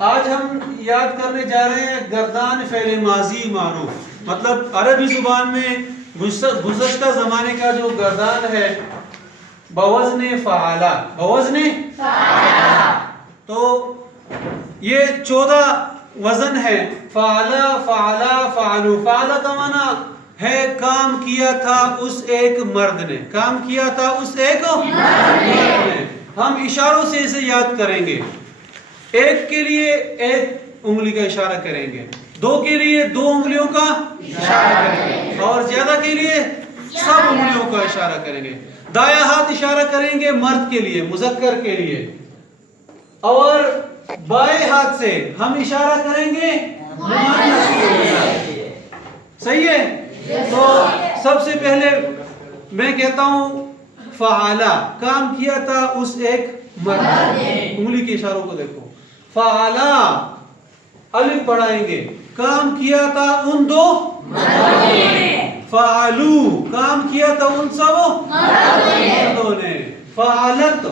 آج ہم یاد کرنے جا رہے ہیں گردان فعل ماضی معروف، مطلب عربی زبان میں گزشتہ زمانے کا جو گردان ہے بوزن فعلا، بوزن فعلا، تو یہ 14 وزن ہے۔ فعلا، فعلا، فعلو۔ فعلا کا معنی ہے کام کیا تھا اس ایک مرد نے، کام کیا تھا اس ایک مرد نے۔ ہم اشاروں سے اسے یاد کریں گے۔ ایک کے لیے ایک انگلی کا اشارہ کریں گے، دو کے لیے 2 انگلیوں کا اشارہ کریں گے، اور زیادہ کے لیے سب انگلیوں کا اشارہ کریں گے۔ دایاں ہاتھ اشارہ کریں گے مرد کے لیے، مذکر کے لیے، اور بائیں ہاتھ سے ہم اشارہ کریں گے مؤنث کے لیے۔ صحیح ہے؟ تو سب سے پہلے میں کہتا ہوں فعلا، کام کیا تھا اس ایک مرد نے۔ انگلی کے اشاروں کو دیکھو۔ فعلا، الف پڑھائیں گے، کام کیا تھا ان 2 مردوں نے۔ فعلو، کام کیا تھا ان سب مردوں نے۔ فعلت،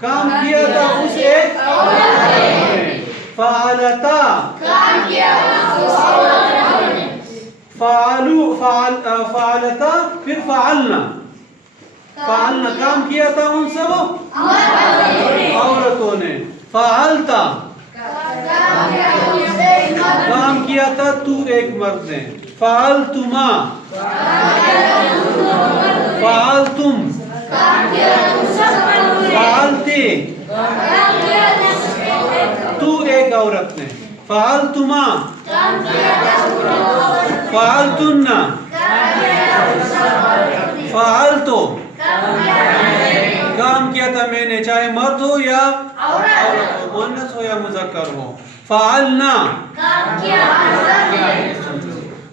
کام کیا تھا اس ایک عورت نے۔ فعلتا، کام کیا تھا اس عورت نے۔ فعلو، فعلتا، پھر فعلنا، فعلنا، کام کیا تھا ان سب عورتوں نے۔ فعلتا، کام کیا تھا تو ایک مرد نے۔ فعلتما، فعلتم، فعلتے، تو ایک عورت نے۔ فعلتما، فعلتن، فعلتو، کام کیا تھا میں نے، چاہے مرد ہو یا عورت ہو، مؤنث ہو یا مذکر ہو۔ فعلنا،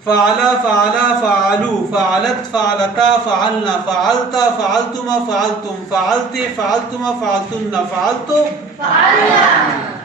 فعلا، فعلا، فعلو، فعلت، فعلتا، فعلنا، فعلتا، فعلتما، فعلتم، فعلتے، فعلتما، فعلتن، فعلتو، فعلنا۔